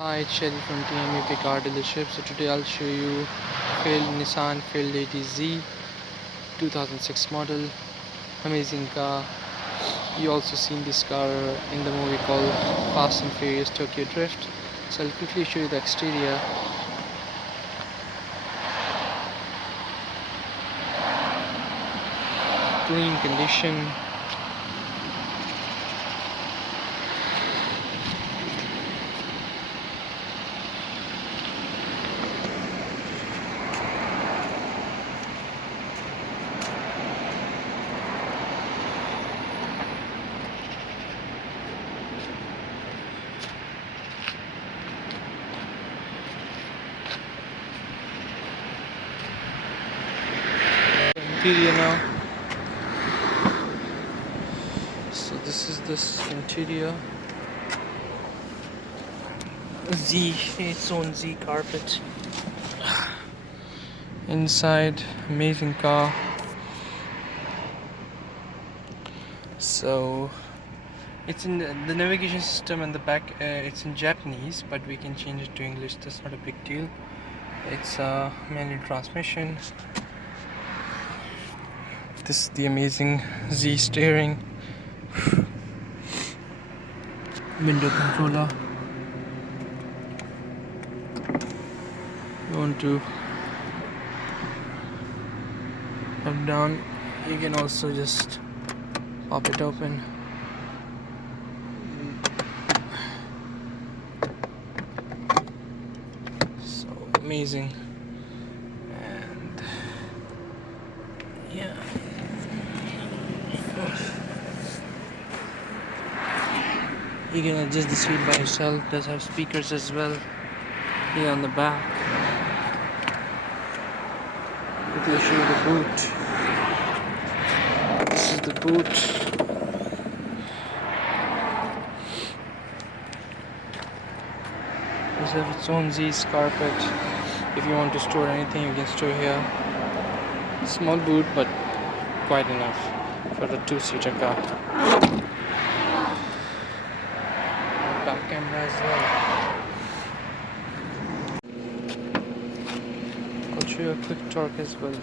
Hi, it's Shelly from TMUK car dealership. So today I'll show you Nissan Fairlady Z 2006 model. Amazing car. You also seen this car in the movie called Fast and Furious Tokyo Drift. So I'll quickly show you the exterior. Clean condition. Interior now. So this is this interior. Its own Z carpet. Inside, amazing car. So it's in the navigation system and the back. It's in Japanese, but we can change it to English. That's not a big deal. It's a manual transmission. This is the amazing Z steering. Window controller. You want to up down, you can also just pop it open. So amazing. And yeah, you can adjust the seat by yourself. It does have speakers as well here on the back. Quickly show you the boot. This is the boot. This has its own Z carpet. If you want to store anything, you can store here. Small boot, but quite enough for a two-seater car. Back camera as well. I'll show you a quick torque as well.